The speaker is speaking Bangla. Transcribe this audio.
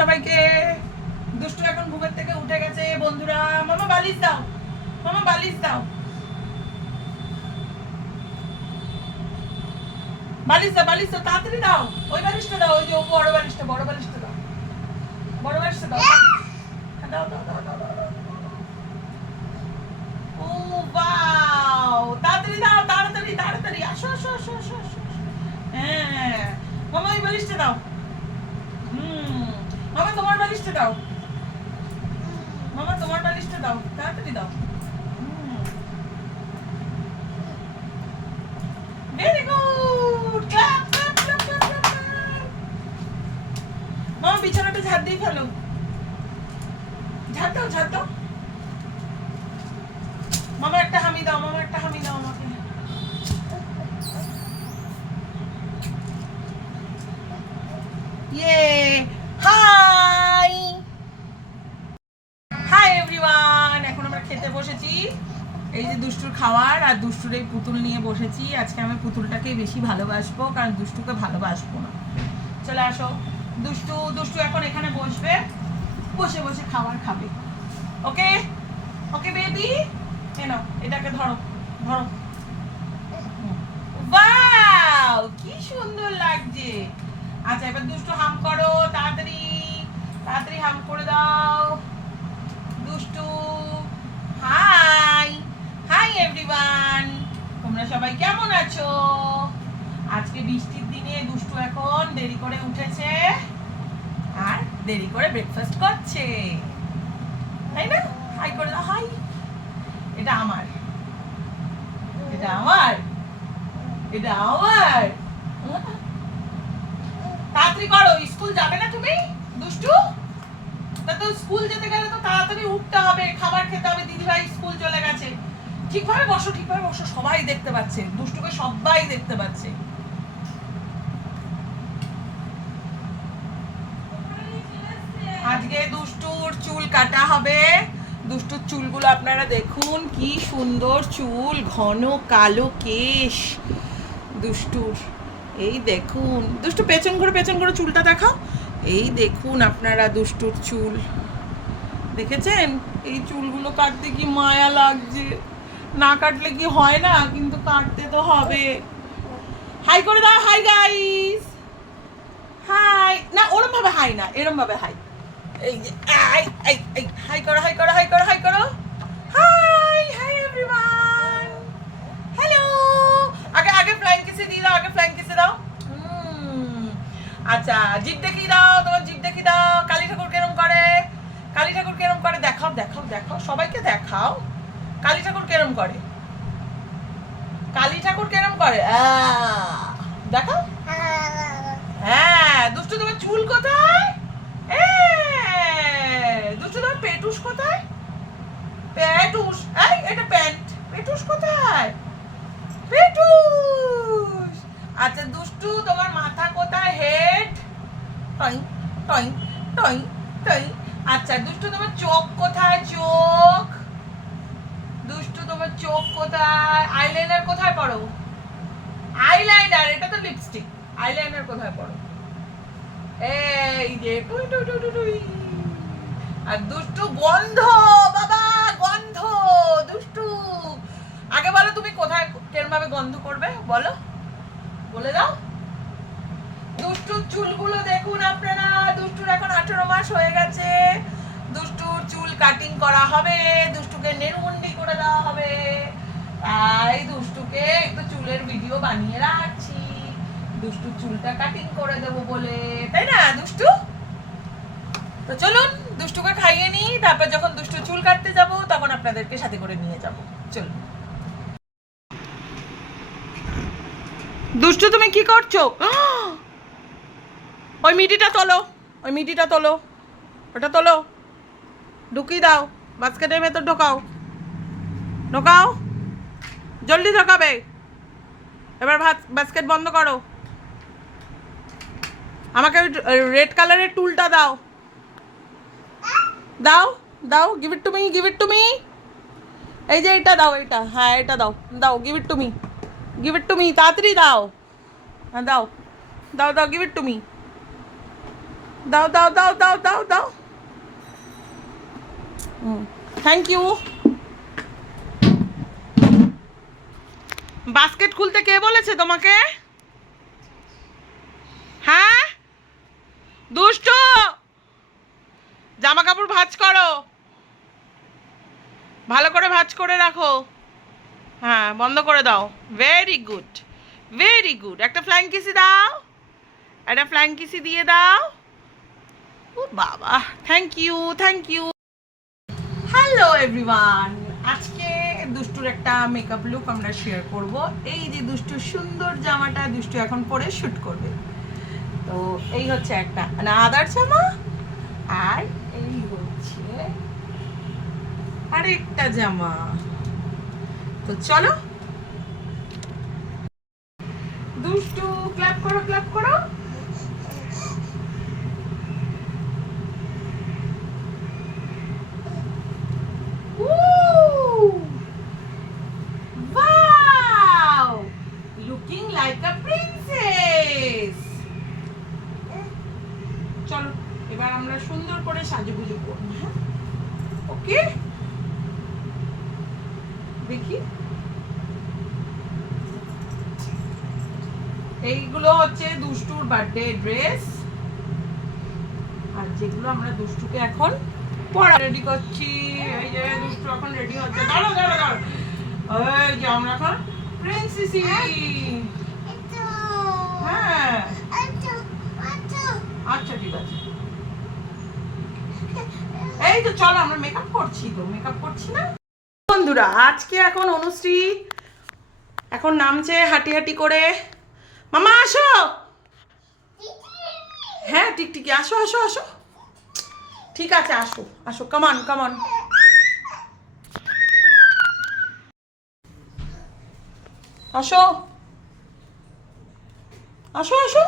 সবাইকে। দুষ্টু এখন ঘুমের থেকে উঠে গেছে বন্ধুরা। মামা বালিশ দাও, মামা বালিশ দাও, বালিশ দাও, বালিশ দাও, তাড়াতাড়ি দাও। ওই বালিশটা দাও, ওই যে বড় বালিশটা, বড় বালিশটা দাও, বড় বালিশটা দাও, দাও দাও দাও দাও দাও। ও বাও, তাড়াতাড়ি দাও, তাড়াতাড়ি তাড়াতাড়ি, আসো আসো আসো আসো আসো। হ্যাঁ মামা ওই বালিশটা দাও। মামা তোমার বালিশটা দাও, মামা তোমার বালিশটা দাও, তাড়াতাড়ি দাও। Very good, clap clap clap clap clap. মামা বিছানাটা ঝাড় দিয়ে ফেলো, ঝাড় দাও ঝাড় দাও। মামা একটা হামি দাও, মামা একটা হামি দাও আমাকে। ইয়ে হাই হাই এভরিওয়ান, এখন আমরা খেতে বসেছি। এই যে দুষ্টুর খাওয়ার আর দুষ্টুর এই পুতুল নিয়ে বসেছি। আজকে আমি পুতুলটাকেই বেশি ভালোবাসবো, কারণ দুষ্টুকে ভালোবাসবো না। চলে আসো দুষ্টু, দুষ্টু এখন এখানে বসবে, বসে বসে খাবার খাবে। ওকে ওকে বেবি, এনো এটাকে ধরো ধরো। ওয়াও কি সুন্দর লাগছে। আচ্ছা এবার দুষ্টু হাম করো, তাড়াতাড়ি তাড়াতাড়ি হাম করে দাও দুষ্টু। হাই হাই এভরিওয়ান, তোমরা সবাই কেমন আছো? আজকে বৃষ্টির দিনে দুষ্টু এখন দেরি করে উঠেছে আর দেরি করে ব্রেকফাস্ট করছে, তাই না? হাই করে দাও, হাই। এটা আমার, এটা আমার, এটা আমার। তাড়াতাড়ি করো, স্কুল যাবে না তুমি দুষ্টু? তা তো স্কুল যেতে গেলে তো তাড়াতাড়ি উঠতে হবে, খাবার খেতে হবে। দিদিভাই স্কুল চলে গেছে। ঠিকভাবে বসো, ঠিকভাবে বসো, সবাই দেখতে পাচ্ছে দুষ্টুকে, সবাই দেখতে পাচ্ছে। আজকে দুষ্টুর চুল কাটা হবে। দুষ্টুর চুলগুলো আপনারা দেখুন, কি সুন্দর চুল, ঘন কালো কেশ দুষ্টুর। এই দেখুন দুষ্টু, পেছন করে চুলটা দেখাও। এই দেখুন আপনারা দুষ্টুর চুল দেখেছেন? এই চুলগুলো কাটতে কি মায়া লাগছে। না কাটলে কি হয় না, কিন্তু কাটতে তো হবে। হাই করে দাও, হাই গাইস, হাই। না ওরম ভাবে হাই না, এরম ভাবে হাই। এই যে হাই করো, হাই করো, হাই করো, হাই করো। High hi everyone, hello. আগে আগে ফ্লাইং কিসে দিয়ে দাও, আগে ফ্লাইং কিসে দাও। আচ্ছা জিভ দেখিয়ে দাও, তোমার জিভ দেখিয়ে দাও। কালী ঠাকুর কেরম করে, কালী ঠাকুর কেরম করে দেখাও, দেখাও দেখাও, সবাইকে দেখাও কালী ঠাকুর কেরম করে, কালী ঠাকুর কেরম করে দেখাও। হ্যাঁ দুষ্টু তোমার চুল কোথায়? দুষ্টু তোমার পেটুস কোথায়? পেটুস, এই এটা প্যান্ট। পেটুস কোথায়? পেটুস। আচ্ছা দুষ্টু তোমার মাথা কোথায়? হেড। টই টই টই টই। আচ্ছা দুষ্টু তোমার চোখ কোথায়? চোখ। দুষ্টু তোমার চোখ কোথায়? আইলাইনার কোথায় পড়ো? আইলাইনার, এটা তো লিপস্টিক। আইলাইনার কোথায় পড়ো? এই যে টুই টুই টুই টুই টুই। আর দুষ্টু গন্ধ, বাবা গন্ধ। দুষ্টু আগে বলো তুমি কোথায় কেরম ভাবে গন্ধ করবে, বলো, বলে দাও। দুষ্টুর চুলগুলো দেখুন আপনারা। দুষ্টুর এখন 18 মাস হয়ে গেছে। দুষ্টুর চুল কাটিং করা হবে, দুষ্টুকে নেরুমুন্ডি করে দেওয়া হবে। তাই দুষ্টুকে একটু চুলের ভিডিও বানিয়ে রাখছি, দুষ্টুর চুলটা কাটিং করে দেবো বলে, তাই না দুষ্টু? তো চলুন দুষ্টুকে খাইয়ে নিই, তারপর যখন দুষ্টু চুল কাটতে যাব তখন আপনাদেরকে সাথে করে নিয়ে যাব। চলুন। দুষ্টু তুমি কি করছো? ওই মিডিটা তোলো, ওই মিডিটা তোলো, ওটা তোলো, ঢুকিয়ে দাও, বাস্কেটের ভেতর ঢোকাও, ঢোকাও, জলদি ঢোকাবে। এবার বাস্কেট বন্ধ করো। আমাকে রেড কালারের টুলটা দাও, দাও দাও, give it to me, give it to me. এই যে এটা দাও, এটা, হ্যাঁ এটা দাও, দাও, give it to me, give it to me, তাড়াতাড়ি দাও। হ্যাঁ দাও দাও দাও, গিভ ইট টু মি। দাও দাও দাও দাও দাও দাও। Thank you. বাস্কেট খুলতে কে বলেছে তোমাকে? হ্যাঁ দুষ্টু, জামা কাপড় ভাঁজ করো, ভালো করে ভাঁজ করে রাখো। হ্যাঁ বন্ধ করে দাও। Very good, very good. একটা ফ্ল্যাং কিসি দাও, একটা ফ্ল্যাং কিসি দিয়ে দাও। ও বাবা, thank you, thank you. Hello everyone, আজকে দুষ্টুর একটা মেকআপ লুক আমরা শেয়ার করব। এই যে দুষ্টুর সুন্দর জামাটা দুষ্টু এখন পরে শ্যুট করবে। তো এই হচ্ছে একটা আদার জামা, আর এই হচ্ছে আরেকটা জামা। তো চলো দুষ্টু ক্ল্যাপ করো, ক্ল্যাপ করো। Wow! Looking like a princess. চলো এবার আমরা সুন্দর করে সাজুগুজু করব। হ্যাঁ ওকে, দেখি। এইগুলো হচ্ছে দুষ্টুর বার্থডে ড্রেস, আর যেগুলো আমরা দুষ্টুকে এখন পড়া রেডি করছি। এই যে দুষ্টু এখন রেডি হচ্ছে। দাঁড়াও দাঁড়াও দাঁড়াও, এই যে আমরা এখন প্রিন্সেসি। হ্যাঁ আচ্ছা ঠিক আছে। এই তো চলো আমরা মেকআপ করছি, তো মেকআপ করছি না বন্ধুরা। আজকে এখন অনুশ্রী এখন নামছে হাঁটি হাঁটি করে। মামা আসো। হ্যাঁ টিকটিকি আসো আসো আসো। ঠিক আছে আসো আসো, কামান কামান। আসো আসো আসো।